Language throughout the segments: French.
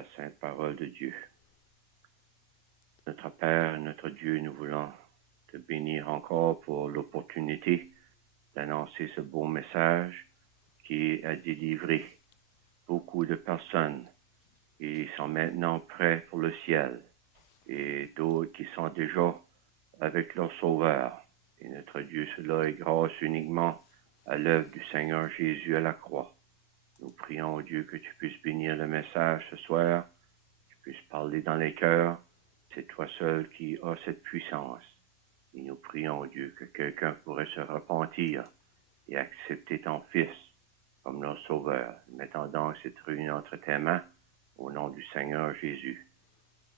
la sainte parole de Dieu. Notre Père, notre Dieu, nous voulons te bénir encore pour l'opportunité d'annoncer ce beau message qui a délivré beaucoup de personnes qui sont maintenant prêts pour le ciel et d'autres qui sont déjà avec leur Sauveur. Et notre Dieu, cela est grâce uniquement à l'œuvre du Seigneur Jésus à la croix. Nous prions, oh Dieu, que tu puisses bénir le message ce soir, que tu puisses parler dans les cœurs. C'est toi seul qui as cette puissance. Et nous prions, oh Dieu, que quelqu'un pourrait se repentir et accepter ton Fils comme leur Sauveur. Mettons donc cette réunion entre tes mains au nom du Seigneur Jésus.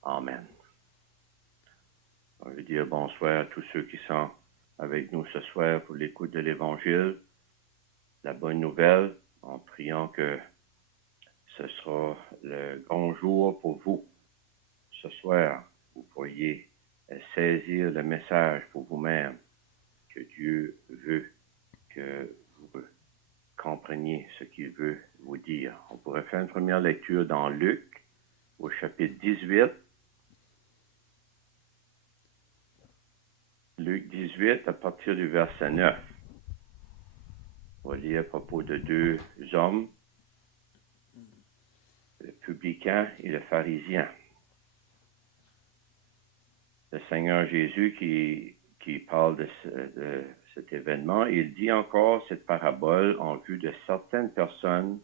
Amen. Je veux dire bonsoir à tous ceux qui sont avec nous ce soir pour l'écoute de l'Évangile. La bonne nouvelle, en priant que ce sera le grand jour pour vous. Ce soir, vous pourriez saisir le message pour vous-même que Dieu veut que vous compreniez ce qu'il veut vous dire. On pourrait faire une première lecture dans Luc, au chapitre 18. Luc 18, à partir du verset 9. On va lire à propos de deux hommes, le publicain et le pharisien. Le Seigneur Jésus qui parle de cet événement, il dit encore cette parabole en vue de certaines personnes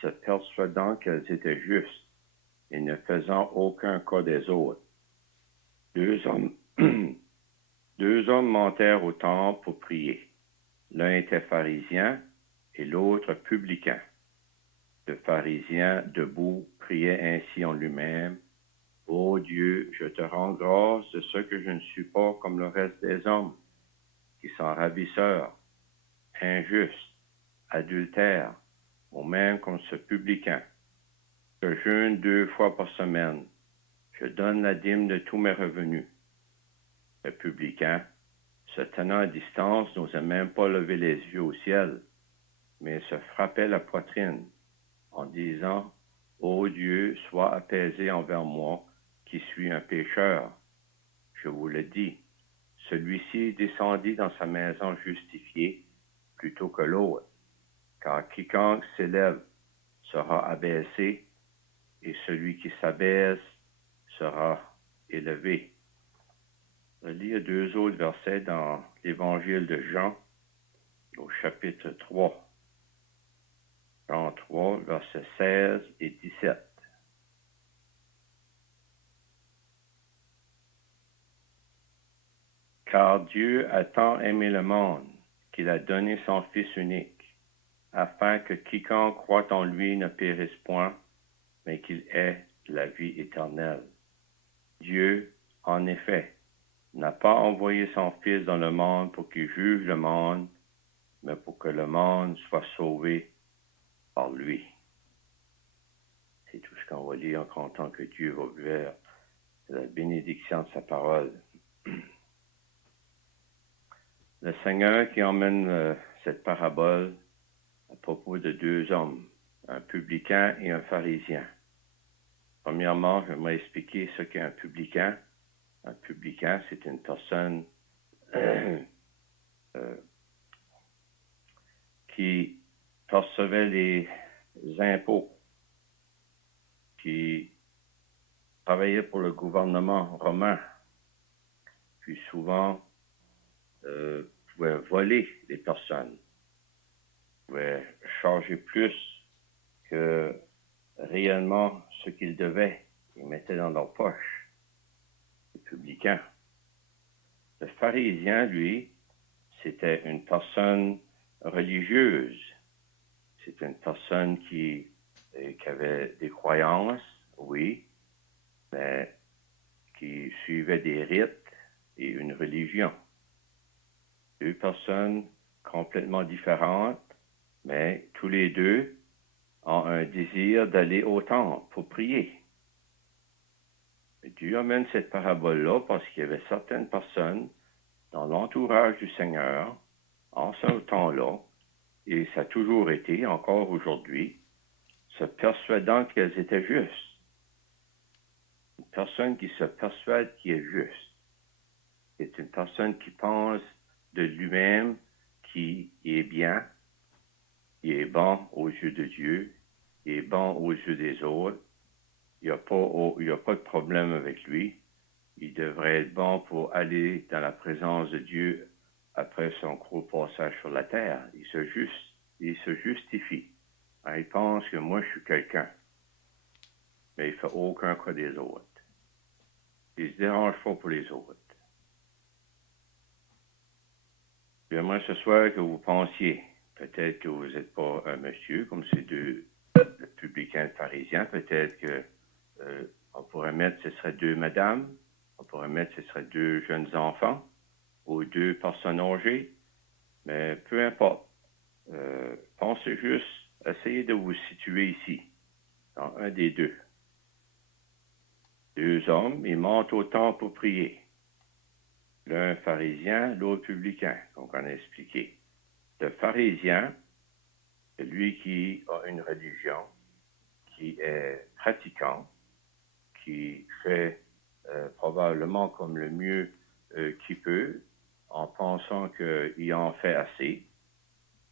se persuadant qu'elles étaient justes et ne faisant aucun cas des autres. Deux hommes montèrent au temple pour prier. L'un était pharisien et l'autre publicain. Le pharisien, debout, priait ainsi en lui-même: « Ô Dieu, je te rends grâce de ce que je ne suis pas comme le reste des hommes, qui sont ravisseurs, injustes, adultères, ou même comme ce publicain. Je jeûne 2 fois par semaine. Je donne la dîme de tous mes revenus. » Le publicain, se tenant à distance, n'osait même pas lever les yeux au ciel, mais se frappait la poitrine en disant: « Ô Dieu, sois apaisé envers moi, qui suis un pécheur. » Je vous le dis, celui-ci descendit dans sa maison justifié plutôt que l'autre, car quiconque s'élève sera abaissé, et celui qui s'abaisse sera élevé. Je vais lire 2 autres versets dans l'Évangile de Jean, au chapitre 3. Jean 3, versets 16 et 17. Car Dieu a tant aimé le monde qu'il a donné son Fils unique, afin que quiconque croit en lui ne périsse point, mais qu'il ait la vie éternelle. Dieu, en effet, n'a pas envoyé son Fils dans le monde pour qu'il juge le monde, mais pour que le monde soit sauvé par lui. C'est tout ce qu'on va lire en comptant que Dieu va vers la bénédiction de sa parole. Le Seigneur qui emmène cette parabole à propos de 2 hommes, un publicain et un pharisien. Premièrement, j'aimerais expliquer ce qu'est un publicain. Un publicain, c'est une personne qui percevait les impôts, qui travaillait pour le gouvernement romain, puis souvent pouvait voler les personnes, pouvait charger plus que réellement ce qu'ils devaient. Ils mettaient dans leur poche, les publicains. Le pharisien, lui, c'était une personne religieuse. C'était une personne qui avait des croyances, oui, mais qui suivait des rites et une religion. 2 personnes complètement différentes, mais tous les deux ont un désir d'aller au temple pour prier. Et Dieu amène cette parabole-là parce qu'il y avait certaines personnes dans l'entourage du Seigneur, en ce temps-là, et ça a toujours été, encore aujourd'hui, se persuadant qu'elles étaient justes. personne qui se persuade qu'il est juste. C'est une personne qui pense de lui-même qui est bien, qui est bon aux yeux de Dieu, qui est bon aux yeux des autres. Il n'y a pas de problème avec lui. Il devrait être bon pour aller dans la présence de Dieu après son court passage sur la terre. Il se justifie. Il pense que moi, je suis quelqu'un. Mais il ne fait aucun cas des autres. Il ne se dérange pas pour les autres. J'aimerais ce soir que vous pensiez, peut-être que vous n'êtes pas un monsieur, comme ces deux publicains pharisiens, peut-être que on pourrait mettre, ce serait deux madames, on pourrait mettre, ce serait deux jeunes enfants, ou deux personnes âgées, mais peu importe. Pensez juste, essayez de vous situer ici, dans un des deux. Deux hommes, ils montent au temple pour prier. L'un pharisien, l'autre publicain, comme on a expliqué. Le pharisien, c'est lui qui a une religion, qui est pratiquant, qui fait probablement comme le mieux qu'il peut, en pensant qu'il en fait assez,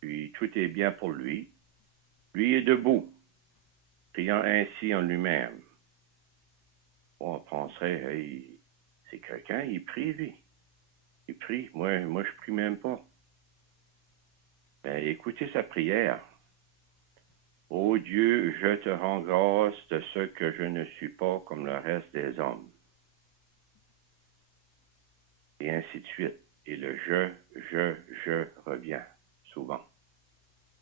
puis tout est bien pour lui. Lui est debout, priant ainsi en lui-même. Bon, on penserait, hey, c'est quelqu'un, il prie, lui. Il prie. Moi, je prie même pas. Mais écoutez sa prière. Ô Dieu, je te rends grâce de ce que je ne suis pas comme le reste des hommes. Et ainsi de suite. Et le je revient souvent.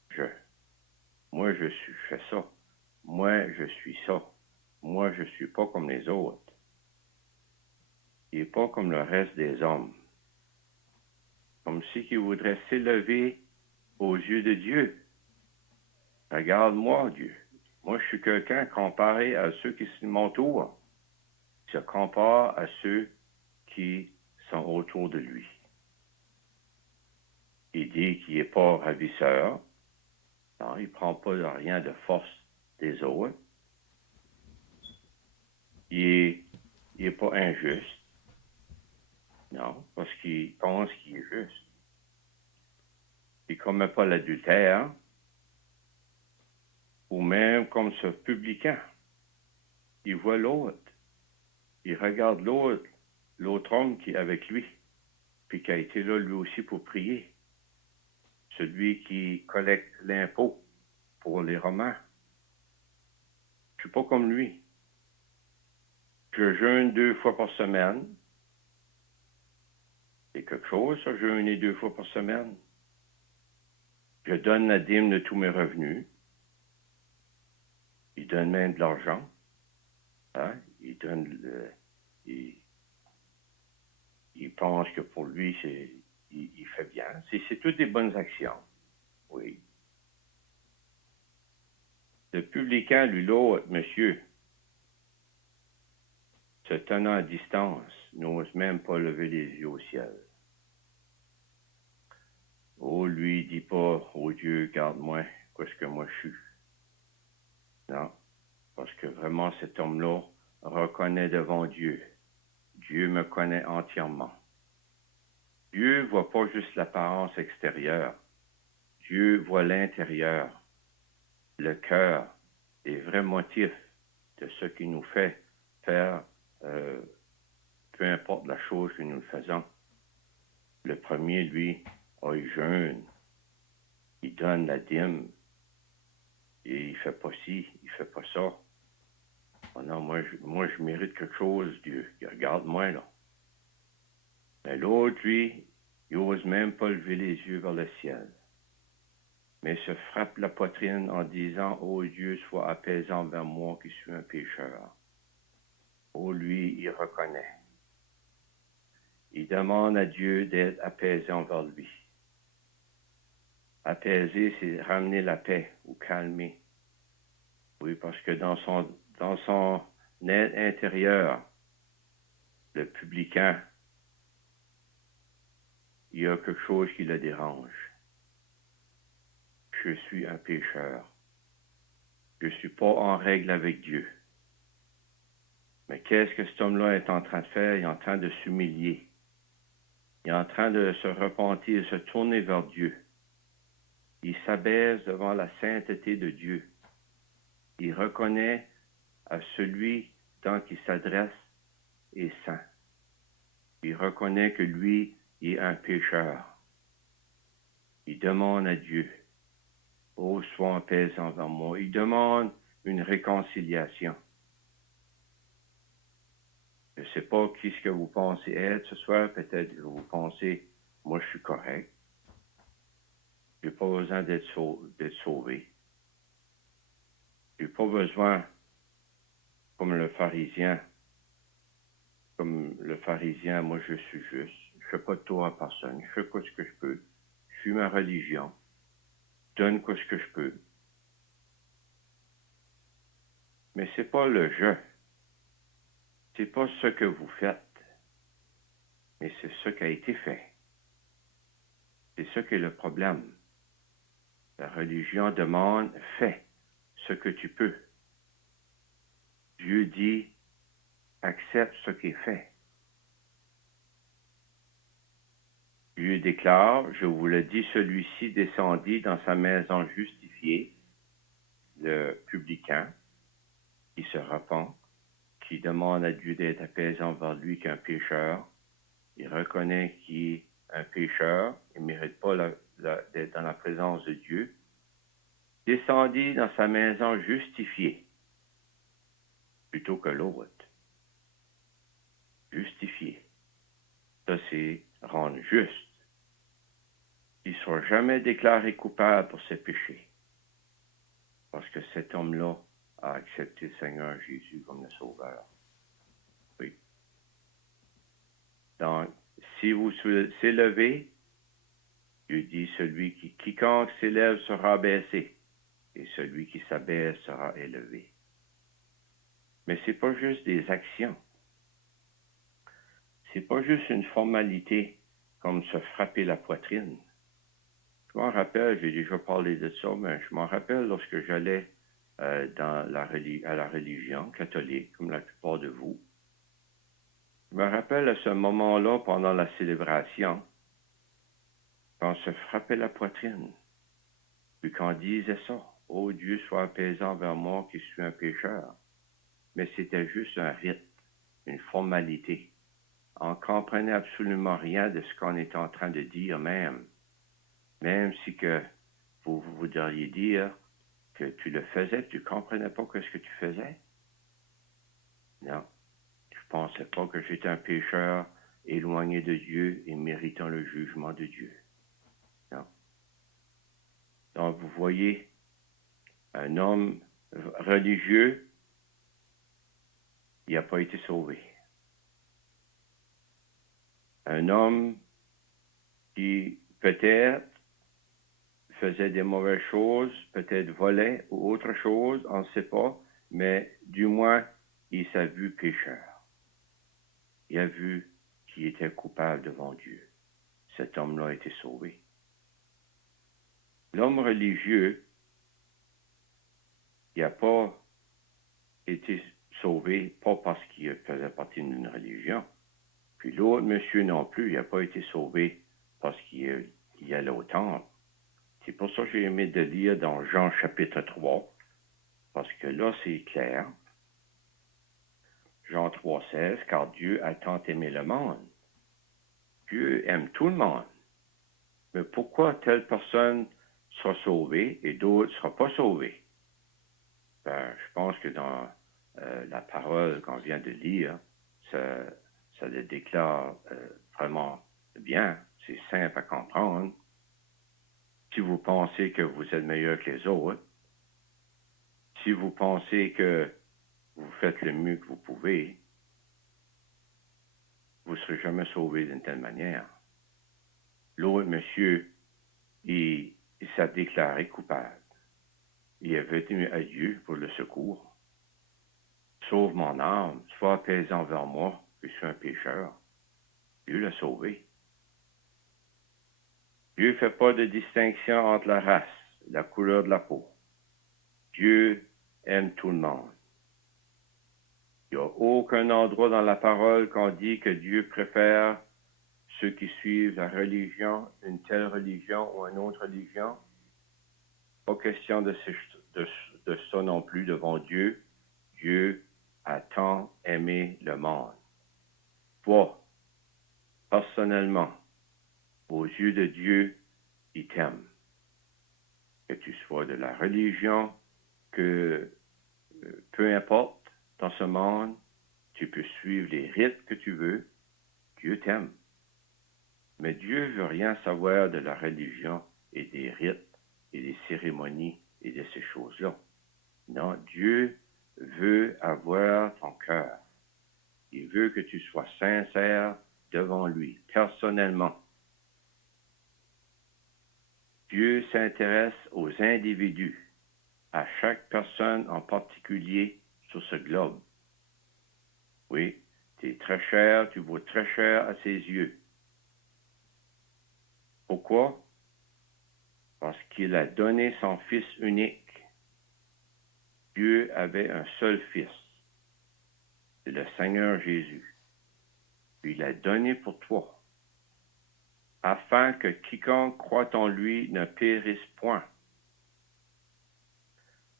Je. Moi, je fais ça. Moi, je suis ça. Moi, je suis pas comme les autres. Il n'est pas comme le reste des hommes. Comme si qu'il voudrait s'élever aux yeux de Dieu. Regarde-moi, Dieu. Moi, je suis quelqu'un comparé à ceux qui m'entourent. Il se compare à ceux qui sont autour de lui. Il dit qu'il n'est pas ravisseur. Non, il ne prend pas rien de force des autres. Il n'est pas injuste. Non, parce qu'il pense qu'il est juste. Il ne commet pas l'adultère. Ou même comme ce publicain. Il voit l'autre. Il regarde l'autre homme qui est avec lui, puis qui a été là lui aussi pour prier. Celui qui collecte l'impôt pour les Romains. Je ne suis pas comme lui. Je jeûne 2 fois par semaine. C'est quelque chose, ça, jeûner 2 fois par semaine. Je donne la dîme de tous mes revenus. Il donne même de l'argent. Hein? Il donne il pense que pour lui, il fait bien. C'est toutes des bonnes actions. Oui. Le publicain, lui, l'autre, monsieur, se tenant à distance, n'ose même pas lever les yeux au ciel. Oh, lui, dit pas, oh Dieu, garde-moi, qu'est-ce que moi je suis. Non, parce que vraiment cet homme-là reconnaît devant Dieu. Dieu me connaît entièrement. Dieu ne voit pas juste l'apparence extérieure. Dieu voit l'intérieur, le cœur, les vrais motifs de ce qui nous fait faire, peu importe la chose que nous faisons. Le premier, lui, il jeûne, il donne la dîme, et il fait pas ci, il fait pas ça. Oh non, moi, je mérite quelque chose, Dieu. Regarde-moi, là. Mais l'autre, lui, il n'ose même pas lever les yeux vers le ciel, mais se frappe la poitrine en disant, ô Dieu, sois apaisant vers moi qui suis un pécheur. Oh, lui, il reconnaît. Il demande à Dieu d'être apaisant vers lui. Apaiser, c'est ramener la paix ou calmer. Oui, parce que dans son intérieur, le publicain, il y a quelque chose qui le dérange. Je suis un pécheur. Je ne suis pas en règle avec Dieu. Mais Mais qu'est-ce que cet homme-là est en train de faire? Il est en train de s'humilier. Il est en train de se repentir, de se tourner vers Dieu. Il s'abaisse devant la sainteté de Dieu. Il reconnaît à celui tant qu'il s'adresse est saint. Il reconnaît que lui est un pécheur. Il demande à Dieu, « Oh, sois en paix envers moi. » Il demande une réconciliation. Je ne sais pas qui ce que vous pensez être ce soir. Peut-être que vous pensez, moi je suis correct. Je n'ai pas besoin d'être sauvé. Je n'ai pas besoin, comme le pharisien, moi je suis juste. Je ne fais pas de tort à personne. Je fais quoi ce que je peux. Je suis ma religion. Je donne quoi ce que je peux. Mais c'est pas le je. C'est pas ce que vous faites. Mais c'est ce qui a été fait. C'est ce qui est le problème. La religion demande, fais ce que tu peux. Dieu dit, accepte ce qui est fait. Dieu déclare, je vous le dis, celui-ci descendit dans sa maison justifiée, le publicain, qui se repent, qui demande à Dieu d'être apaisant envers lui qu'un pécheur. Il reconnaît qu'il est un pécheur, il ne mérite pas d'être dans la présence de Dieu. Descendit dans sa maison justifiée, plutôt que l'autre. Justifié. Ça, c'est rendre juste. Il ne sera jamais déclaré coupable pour ses péchés. Parce que cet homme-là a accepté le Seigneur Jésus comme le Sauveur. Oui. Donc, si vous s'élevez, Dieu dit, quiconque s'élève sera baissé, et celui qui s'abaisse sera élevé. Mais ce n'est pas juste des actions. C'est pas juste une formalité comme se frapper la poitrine. Je m'en rappelle, j'ai déjà parlé de ça, mais je m'en rappelle lorsque j'allais à la religion catholique, comme la plupart de vous. Je me rappelle à ce moment-là, pendant la célébration, quand on se frappait la poitrine, puis qu'on disait ça, « Oh Dieu, sois apaisant vers moi qui suis un pécheur. » Mais c'était juste un rite, une formalité. On ne comprenait absolument rien de ce qu'on était en train de dire même. Même si que vous voudriez dire que tu le faisais, tu ne comprenais pas ce que tu faisais. Non. Je ne pensais pas que j'étais un pécheur éloigné de Dieu et méritant le jugement de Dieu. Non. Donc, vous voyez, un homme religieux, il n'a pas été sauvé. Un homme qui peut-être faisait des mauvaises choses, peut-être volait ou autre chose, on ne sait pas, mais du moins, il s'est vu pécheur. Il a vu qu'il était coupable devant Dieu. Cet homme-là a été sauvé. L'homme religieux, il n'a pas été sauvé, pas parce qu'il faisait partie d'une religion. Puis l'autre monsieur non plus, il n'a pas été sauvé parce qu'il allait au temple. C'est pour ça que j'ai aimé de lire dans Jean chapitre 3, parce que là, c'est clair. Jean 3, 16, car Dieu a tant aimé le monde. Dieu aime tout le monde. Mais pourquoi telle personne sera sauvée et d'autres ne seront pas sauvées? Ben, je pense que dans la parole qu'on vient de lire, ça le déclare vraiment bien. C'est simple à comprendre. Si vous pensez que vous êtes meilleur que les autres, si vous pensez que vous faites le mieux que vous pouvez, vous ne serez jamais sauvé d'une telle manière. L'autre monsieur, il s'est déclaré coupable. Il avait dit à Dieu pour le secours. Sauve mon âme, sois apaisant envers moi, que je suis un pécheur. Dieu l'a sauvé. Dieu ne fait pas de distinction entre la race, la couleur de la peau. Dieu aime tout le monde. Il Il n'y a aucun endroit dans la parole qu'on dit que Dieu préfère ceux qui suivent la religion, une telle religion ou une autre religion. Pas question de ça non plus devant Dieu. Dieu a tant aimé le monde. Toi, personnellement, aux yeux de Dieu, il t'aime. Que tu sois de la religion, que peu importe dans ce monde, tu peux suivre les rites que tu veux, Dieu t'aime. Mais Dieu veut rien savoir de la religion et des rites et des cérémonies et de ces choses-là. Non, Dieu veut avoir ton cœur. Il veut que tu sois sincère devant lui, personnellement. Dieu s'intéresse aux individus, à chaque personne en particulier sur ce globe. Oui, tu es très cher, tu vaux très cher à ses yeux. Pourquoi? Parce qu'il a donné son Fils unique. Dieu avait un seul Fils, c'est le Seigneur Jésus. Puis il l'a donné pour toi, afin que quiconque croit en lui ne périsse point.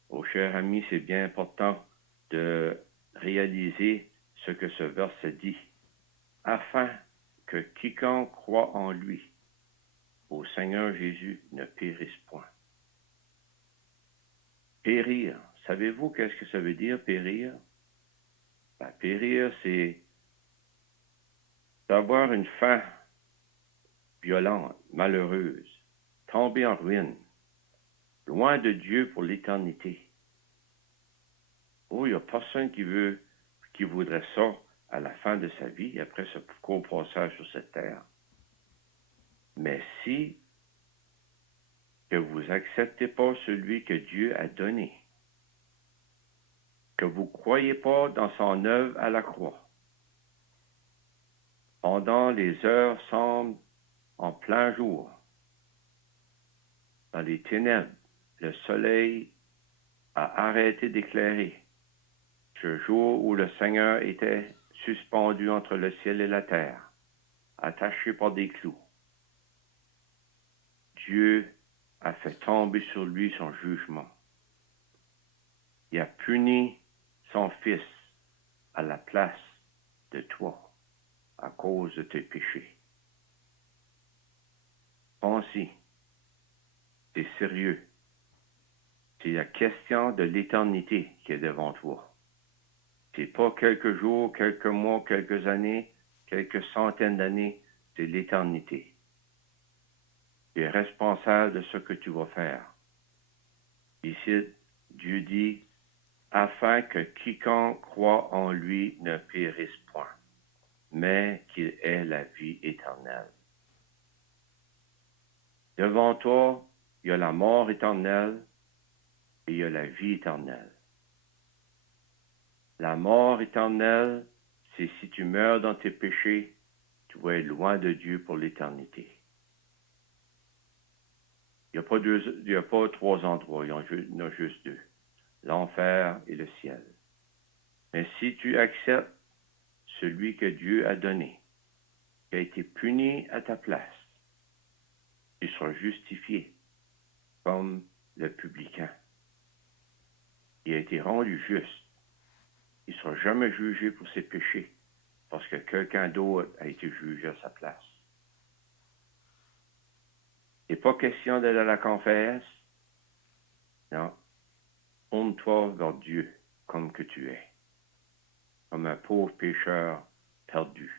Oh, cher ami, c'est bien important de réaliser ce que ce verset dit, afin que quiconque croit en lui, au Seigneur Jésus, ne périsse point. Périr, savez-vous qu'est-ce que ça veut dire, périr? Ben, périr, c'est d'avoir une fin violente, malheureuse, tomber en ruine, loin de Dieu pour l'éternité. Oh, il n'y a personne qui voudrait ça à la fin de sa vie, après ce court passage sur cette terre. Mais si que vous n'acceptez pas celui que Dieu a donné, que vous ne croyez pas dans son œuvre à la croix, pendant les heures semblent en plein jour, dans les ténèbres, le soleil a arrêté d'éclairer, ce jour où le Seigneur était suspendu entre le ciel et la terre, attaché par des clous. Dieu a fait tomber sur lui son jugement. Il a puni son Fils à la place de toi, à cause de tes péchés. Pense-y, c'est sérieux. C'est la question de l'éternité qui est devant toi. C'est pas quelques jours, quelques mois, quelques années, quelques centaines d'années, c'est l'éternité. Tu es responsable de ce que tu vas faire. Ici, Dieu dit, afin que quiconque croit en lui ne périsse point, mais qu'il ait la vie éternelle. Devant toi, il y a la mort éternelle et il y a la vie éternelle. La mort éternelle, c'est si tu meurs dans tes péchés, tu vas être loin de Dieu pour l'éternité. Il n'y a pas trois endroits, il y en a juste deux, l'enfer et le ciel. Mais si tu acceptes celui que Dieu a donné, qui a été puni à ta place, tu seras justifié comme le publicain. Il a été rendu juste. Il ne sera jamais jugé pour ses péchés parce que quelqu'un d'autre a été jugé à sa place. Il n'est pas question d'aller à la confesse. Non. Tourne-toi vers Dieu comme que tu es. Comme un pauvre pécheur perdu.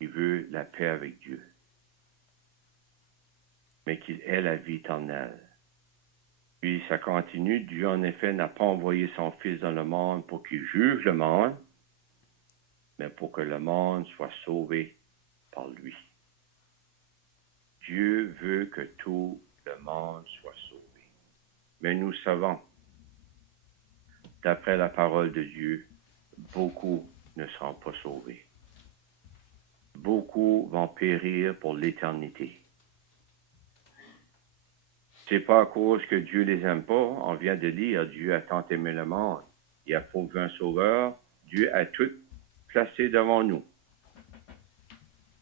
Il veut la paix avec Dieu. Mais qu'il ait la vie éternelle. Puis ça continue. Dieu, en effet, n'a pas envoyé son Fils dans le monde pour qu'il juge le monde, mais pour que le monde soit sauvé par lui. Dieu veut que tout le monde soit sauvé. Mais nous savons, d'après la parole de Dieu, beaucoup ne seront pas sauvés. Beaucoup vont périr pour l'éternité. C'est pas à cause que Dieu les aime pas. On vient de lire, Dieu a tant aimé le monde. Il a prouvé un sauveur. Dieu a tout placé devant nous.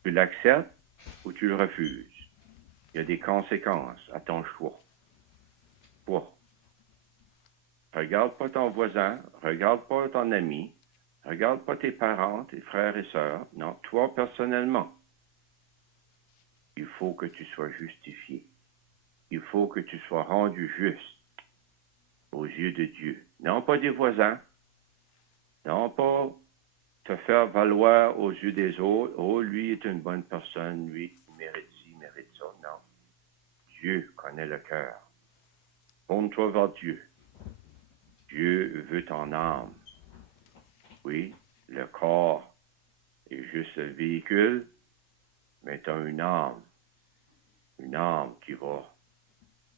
Tu l'acceptes ou tu le refuses. Il y a des conséquences à ton choix. Regarde pas ton voisin, regarde pas ton ami, regarde pas tes parents, tes frères et sœurs. Non, toi personnellement. Il faut que tu sois justifié. Il faut que tu sois rendu juste aux yeux de Dieu. Non pas des voisins. Non pas te faire valoir aux yeux des autres. Oh, lui est une bonne personne, lui, il mérite ci, il mérite ça. Non. Dieu connaît le cœur. Tourne-toi vers Dieu. Dieu veut ton âme. Oui, le corps est juste le véhicule, mais tu as une âme qui va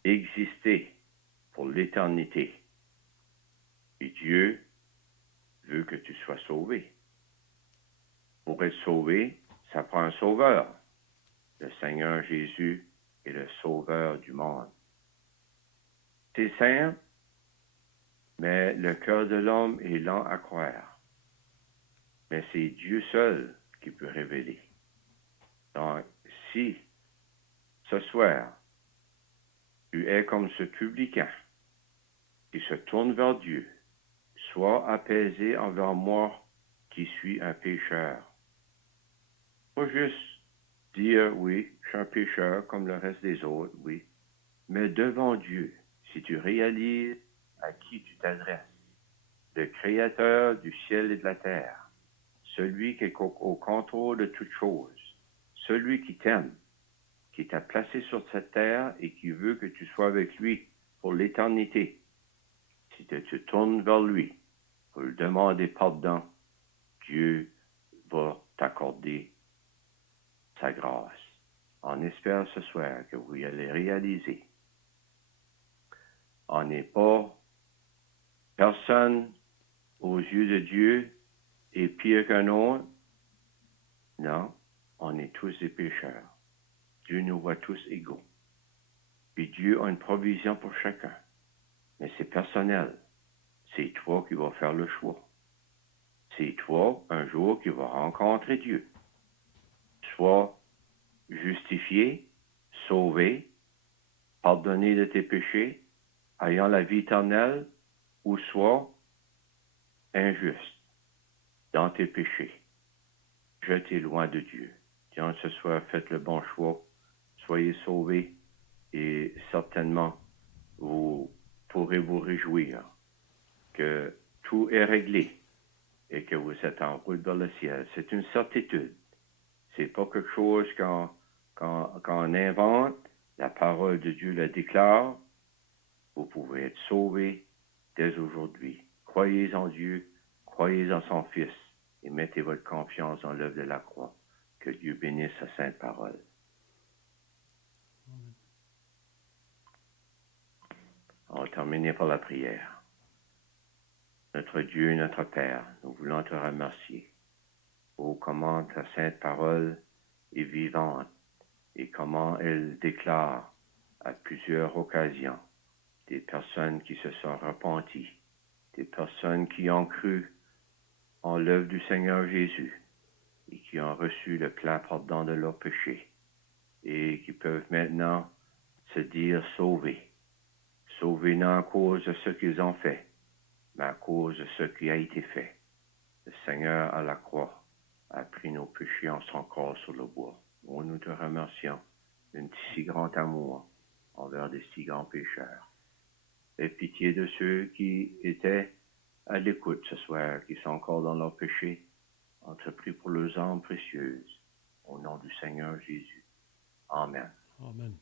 exister pour l'éternité. Et Dieu veut que tu sois sauvé. Pour être sauvé, ça prend un sauveur. Le Seigneur Jésus est le sauveur du monde. C'est simple, mais le cœur de l'homme est lent à croire. Mais c'est Dieu seul qui peut révéler. Donc, si ce soir, tu es comme ce publicain qui se tourne vers Dieu, sois apaisé envers moi qui suis un pécheur. Pas juste dire, oui, je suis un pécheur comme le reste des autres, oui, mais devant Dieu, si tu réalises à qui tu t'adresses, le Créateur du ciel et de la terre, celui qui est au contrôle de toutes choses, celui qui t'aime, qui t'a placé sur cette terre et qui veut que tu sois avec lui pour l'éternité. Si tu te tournes vers lui pour lui demander pardon, Dieu va t'accorder sa grâce. On espère ce soir que vous y allez réaliser. On n'est pas personne aux yeux de Dieu est pire qu'un autre. Non, on est tous des pécheurs. Dieu nous voit tous égaux. Puis Dieu a une provision pour chacun. Mais c'est personnel. C'est toi qui vas faire le choix. C'est toi, un jour, qui vas rencontrer Dieu. Sois justifié, sauvé, pardonné de tes péchés, ayant la vie éternelle, ou sois injuste dans tes péchés. Jeté loin de Dieu. Tiens, ce soir, faites le bon choix. Soyez sauvés et certainement, vous pourrez vous réjouir que tout est réglé et que vous êtes en route vers le ciel. C'est une certitude. C'est pas quelque chose qu'on invente. La parole de Dieu le déclare. Vous pouvez être sauvés dès aujourd'hui. Croyez en Dieu, croyez en son Fils et mettez votre confiance dans l'œuvre de la croix. Que Dieu bénisse sa sainte parole. On va terminer par la prière. Notre Dieu et notre Père, nous voulons te remercier. Oh, comment ta sainte parole est vivante et comment elle déclare à plusieurs occasions des personnes qui se sont repenties, des personnes qui ont cru en l'œuvre du Seigneur Jésus et qui ont reçu le plein pardon de leurs péchés et qui peuvent maintenant se dire sauvés. Sauvés non à cause de ce qu'ils ont fait, mais à cause de ce qui a été fait. Le Seigneur à la croix a pris nos péchés en son corps sur le bois. Oh, nous te remercions d'un si grand amour envers des si grands pécheurs. Aie pitié de ceux qui étaient à l'écoute ce soir, qui sont encore dans leurs péchés. On te prie pour leurs âmes précieuses. Au nom du Seigneur Jésus. Amen. Amen.